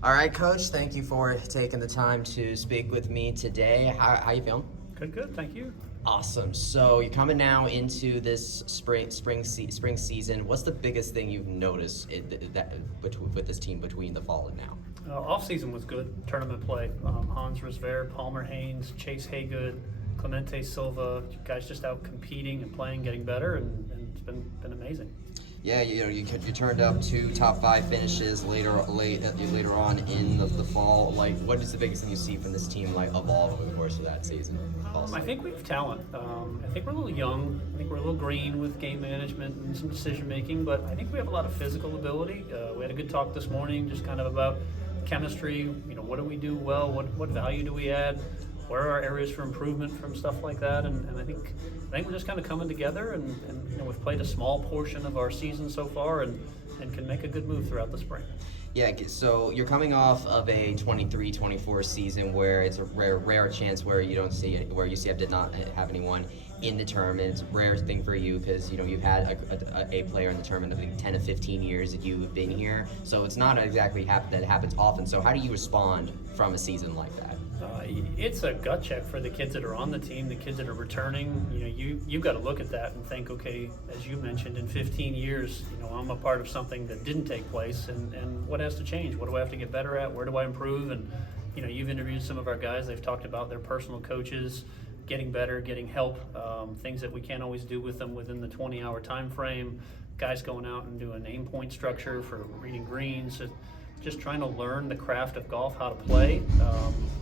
All right, Coach. Thank you for taking the time to speak with me today. How you feeling? Good. Thank you. Awesome. So you're coming now into this spring season. What's the biggest thing you've noticed with this team between the fall and now? Off season was good. Tournament play. Hans Rosver, Palmer Haynes, Chase Haygood, Clemente Silva. Guys just out competing and playing, getting better, and it's been amazing. Yeah, you turned up 2 top 5 finishes later on in the fall. Like, what is the biggest thing you see from this team evolve over the course of that season? I think we have talent. I think we're a little young. I think we're a little green with game management and some decision making, but I think we have a lot of physical ability. We had a good talk this morning, just kind of about chemistry. What do we do well? What value do we add? Where are our areas for improvement from stuff like that? And I think we're just kind of coming together, and we've played a small portion of our season so far, and can make a good move throughout the spring. Yeah, so you're coming off of a 23-24 season where it's a rare chance where you don't see it, where UCF did not have anyone in the tournament. It's a rare thing for you because you've had a player in the tournament, I think 10 to 15 years that you've been here. So it's not exactly that it happens often. So how do you respond from a season like that? It's a gut check for the kids that are on the team, the kids that are returning. You've got to look at that and think, okay, as you mentioned, in 15 years, I'm a part of something that didn't take place, and what has to change? What do I have to get better at? Where do I improve? And you've interviewed some of our guys. They've talked about their personal coaches getting better, getting help, things that we can't always do with them within the 20-hour time frame. Guys going out and doing aim point structure for reading greens. Just trying to learn the craft of golf, how to play,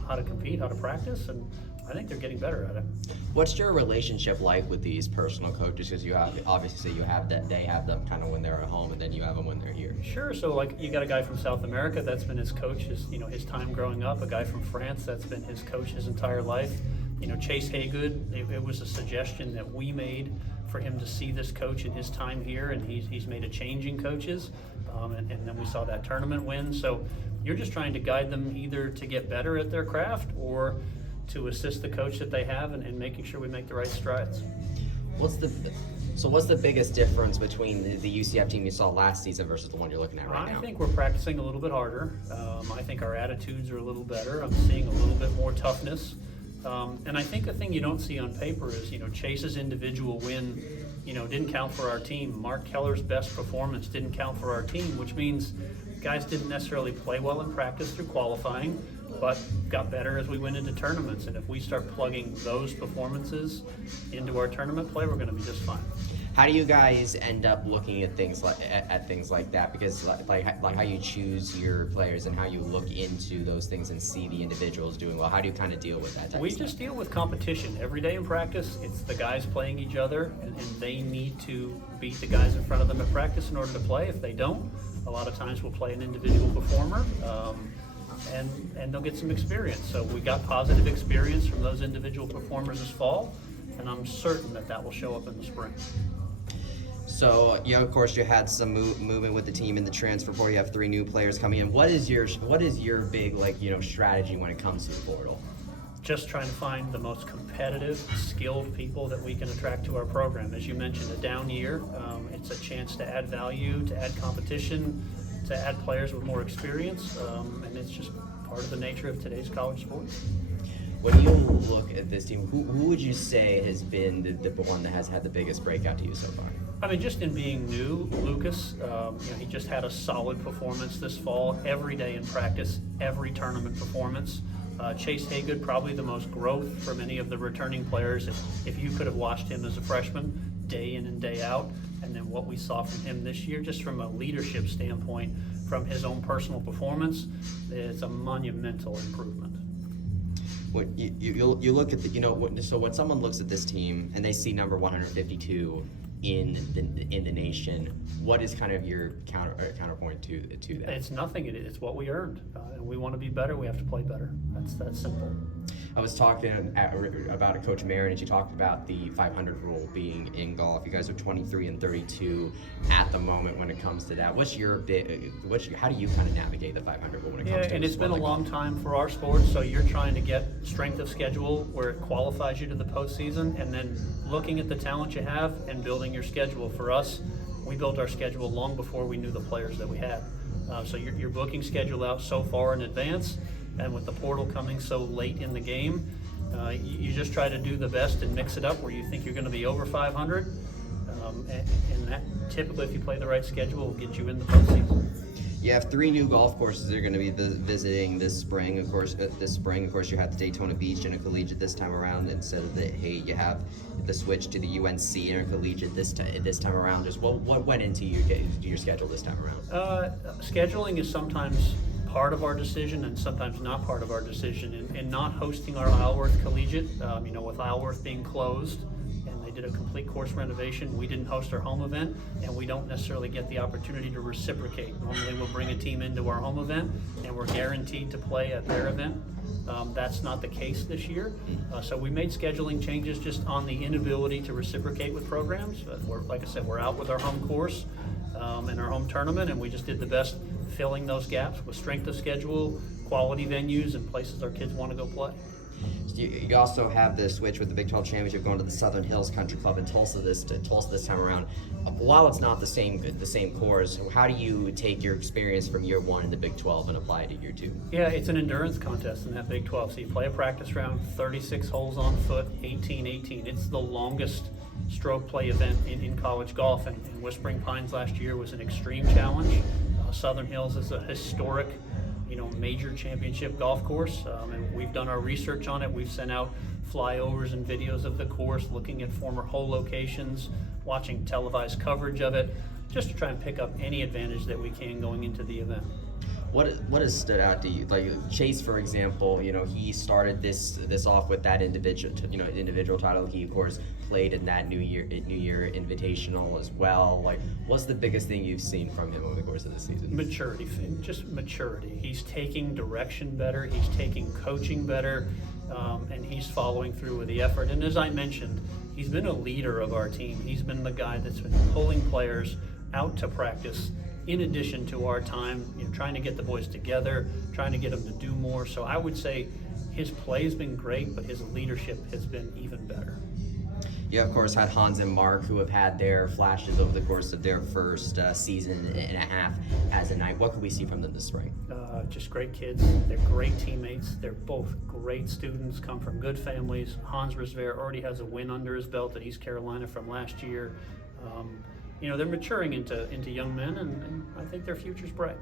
how to compete, how to practice, and I think they're getting better at it. What's your relationship like with these personal coaches? Because they have them kind of when they're at home, and then you have them when they're here. Sure. So you got a guy from South America that's been his coach his time growing up. A guy from France that's been his coach his entire life. Chase Haygood. It was a suggestion that we made for him to see this coach in his time here, and he's made a change in coaches. And then we saw that tournament win. So you're just trying to guide them either to get better at their craft or to assist the coach that they have and making sure we make the right strides. What's the biggest difference between the UCF team you saw last season versus the one you're looking at right now? I think we're practicing a little bit harder. I think our attitudes are a little better. I'm seeing a little bit more toughness. And I think the thing you don't see on paper is, Chase's individual win, didn't count for our team. Mark Keller's best performance didn't count for our team, which means guys didn't necessarily play well in practice through qualifying, but got better as we went into tournaments. And if we start plugging those performances into our tournament play, we're going to be just fine. How do you guys end up looking at things like that? Because like how you choose your players and how you look into those things and see the individuals doing well. How do you kind of deal with that? We just deal with competition every day in practice. It's the guys playing each other, and they need to beat the guys in front of them at practice in order to play. If they don't, a lot of times we'll play an individual performer. And they'll get some experience. So we got positive experience from those individual performers this fall, and I'm certain that will show up in the spring. So, of course, you had some movement with the team in the transfer portal. You have 3 new players coming in. What is your big strategy when it comes to the portal? Just trying to find the most competitive, skilled people that we can attract to our program. As you mentioned, a down year. It's a chance to add value, to add competition, to add players with more experience, and it's just part of the nature of today's college sports. When you look at this team, who would you say has been the one that has had the biggest breakout to you so far? I mean, just in being new, Lucas, he just had a solid performance this fall, every day in practice, every tournament performance. Chase Haygood, probably the most growth from any of the returning players. If you could have watched him as a freshman, day in and day out, and then what we saw from him this year, just from a leadership standpoint, from his own personal performance, it's a monumental improvement. When you look at so when someone looks at this team and they see number 152 in the nation, what is kind of your counterpoint to that? It's nothing. It's what we earned, and we want to be better. We have to play better. That's simple. I was talking about Coach Marin, and she talked about the 500 rule being in golf. You guys are 23 and 32 at the moment when it comes to that. How do you kind of navigate the 500 rule when it comes to? And it's been a long time for our sport. So you're trying to get strength of schedule where it qualifies you to the postseason, and then looking at the talent you have and building your schedule. For us, we built our schedule long before we knew the players that we had. So you're booking schedule out so far in advance, and with the portal coming so late in the game, you just try to do the best and mix it up where you think you're going to be over 500. And that typically, if you play the right schedule, will get you in the postseason. You have 3 new golf courses you're going to be visiting this spring. Of course, you had the Daytona Beach Intercollegiate this time around instead of you have the switch to the UNC Intercollegiate this time around. Just what went into your schedule this time around? Scheduling is sometimes part of our decision and sometimes not part of our decision. In not hosting our Isleworth Collegiate, with Isleworth being closed, did a complete course renovation. We didn't host our home event, and we don't necessarily get the opportunity to reciprocate. Normally we'll bring a team into our home event and we're guaranteed to play at their event. That's not the case this year. So we made scheduling changes just on the inability to reciprocate with programs. Like I said, we're out with our home course and our home tournament, and we just did the best filling those gaps with strength of schedule, quality venues, and places our kids want to go play. You also have the switch with the Big 12 Championship going to the Southern Hills Country Club in Tulsa this time around. While it's not the same course, how do you take your experience from year 1 in the Big 12 and apply it to year 2? Yeah, it's an endurance contest in that Big 12. So you play a practice round, 36 holes on foot, 18-18. It's the longest stroke play event in college golf, and Whispering Pines last year was an extreme challenge. Southern Hills is a historic major championship golf course, and we've done our research on it. We've sent out flyovers and videos of the course, looking at former hole locations, watching televised coverage of it, just to try and pick up any advantage that we can going into the event. What has stood out to you? Like Chase, for example, he started this off with that individual title. He of course played in that New Year Invitational as well. Like, what's the biggest thing you've seen from him over the course of the season? Maturity, just maturity. He's taking direction better. He's taking coaching better, and he's following through with the effort. And as I mentioned, he's been a leader of our team. He's been the guy that's been pulling players out to practice, in addition to our time, trying to get the boys together, trying to get them to do more. So I would say his play has been great, but his leadership has been even better. You, of course, had Hans and Mark, who have had their flashes over the course of their first season and a half as a Knight. What could we see from them this spring? Just great kids. They're great teammates. They're both great students, come from good families. Hans Risver already has a win under his belt at East Carolina from last year. They're maturing into young men, and I think their future's bright.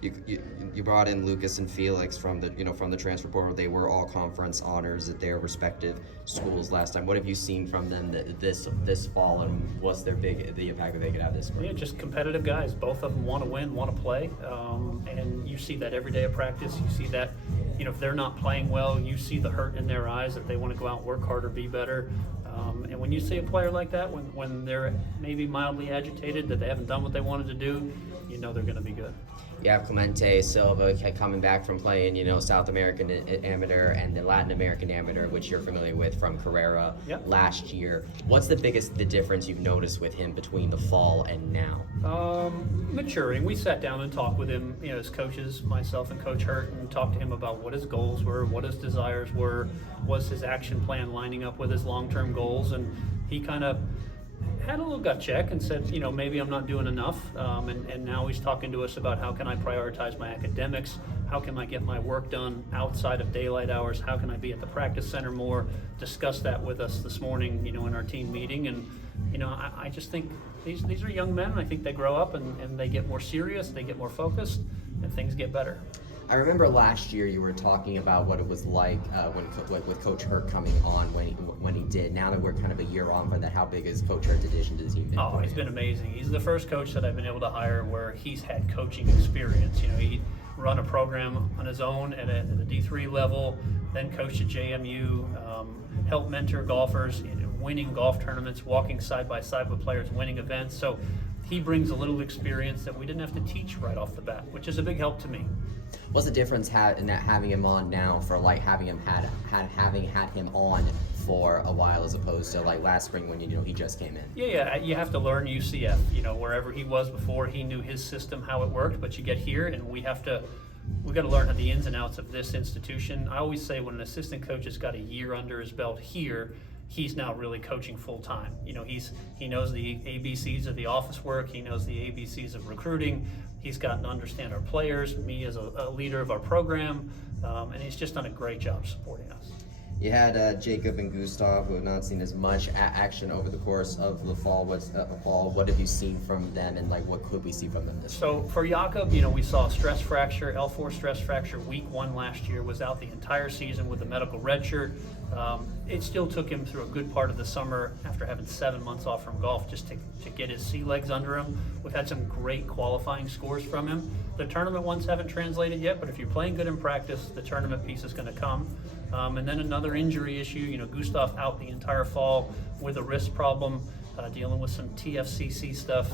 You brought in Lucas and Felix from the transfer portal. They were all conference honors at their respective schools last time. What have you seen from them this fall, and what's the impact that they could have this spring? Yeah, just competitive guys. Both of them want to win, want to play, and you see that every day of practice. You see that, if they're not playing well, you see the hurt in their eyes that they want to go out and work harder, be better. And when you see a player like that, when they're maybe mildly agitated, that they haven't done what they wanted to do, they're going to be good. You have Clemente Silva coming back from playing, South American Amateur and the Latin American Amateur, which you're familiar with from Carrera last year. What's the difference you've noticed with him between the fall and now? Maturing. We sat down and talked with him, as coaches, myself and Coach Hurt, and talked to him about what his goals were, what his desires were, was his action plan lining up with his long-term goals, and he kind of had a little gut check and said, maybe I'm not doing enough, and now he's talking to us about how can I prioritize my academics, how can I get my work done outside of daylight hours, how can I be at the practice center more, discuss that with us this morning, in our team meeting, and I just think these are young men, and I think they grow up and they get more serious, they get more focused, and things get better. I remember last year you were talking about what it was like with Coach Hurt coming on when he did. Now that we're kind of a year on from that, how big is Coach Hurt's addition to the team? Oh, he's been amazing. He's the first coach that I've been able to hire where he's had coaching experience. He run a program on his own at a D3 level, then coached at JMU, helped mentor golfers, winning golf tournaments, walking side by side with players, winning events. So he brings a little experience that we didn't have to teach right off the bat, which is a big help to me. What's the difference in that having him on now for having had him on for a while as opposed to last spring when he just came in? Yeah, you have to learn UCF. Wherever he was before, he knew his system, how it worked. But you get here, and we got to learn the ins and outs of this institution. I always say when an assistant coach has got a year under his belt here, he's now really coaching full time. You know, he knows the ABCs of the office work. He knows the ABCs of recruiting. He's gotten to understand our players, me as a leader of our program, and he's just done a great job supporting us. You had Jacob and Gustav, who have not seen as much action over the course of the fall. What have you seen from them, and like what could we see from them this year? So for Jakob, you know, we saw a stress fracture, L4 stress fracture, week 1 last year, was out the entire season with a medical red shirt. It still took him through a good part of the summer after having 7 months off from golf just to get his sea legs under him. We've had some great qualifying scores from him. The tournament ones haven't translated yet, but if you're playing good in practice, the tournament piece is going to come. And then another injury issue, you know, Gustav out the entire fall with a wrist problem, dealing with some TFCC stuff.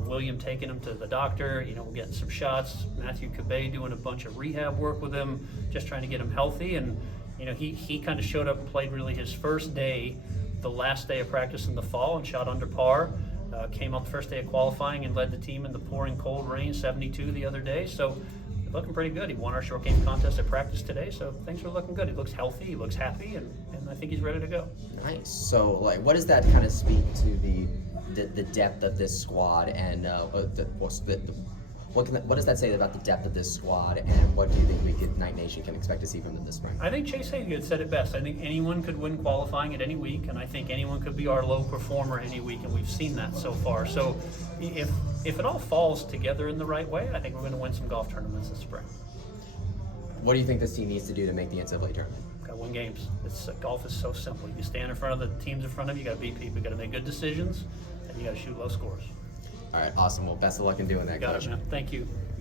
William taking him to the doctor, you know, getting some shots. Matthew Cabay doing a bunch of rehab work with him, just trying to get him healthy. And, you know, he kind of showed up and played really his first day, the last day of practice in the fall, and shot under par. Came up the first day of qualifying and led the team in the pouring cold rain, 72 the other day. So looking pretty good. He won our short game contest at practice today, so things are looking good. He looks healthy, he looks happy, and I think he's ready to go. Nice. So, like, what does that kind of speak to the depth of this squad, and what does that say about the depth of this squad, and what do you think Night Nation can expect to see from them this spring? I think Chase Haygood said it best. I think anyone could win qualifying at any week, and I think anyone could be our low performer any week, and we've seen that so far. So if it all falls together in the right way, I think we're going to win some golf tournaments this spring. What do you think this team needs to do to make the NCAA tournament? Got to win games. Golf is so simple. You stand in front of the teams in front of you, you got to beat people, you got to make good decisions, and you got to shoot low scores. All right, awesome. Well, best of luck in doing that, Got Coach. it, man. Thank you.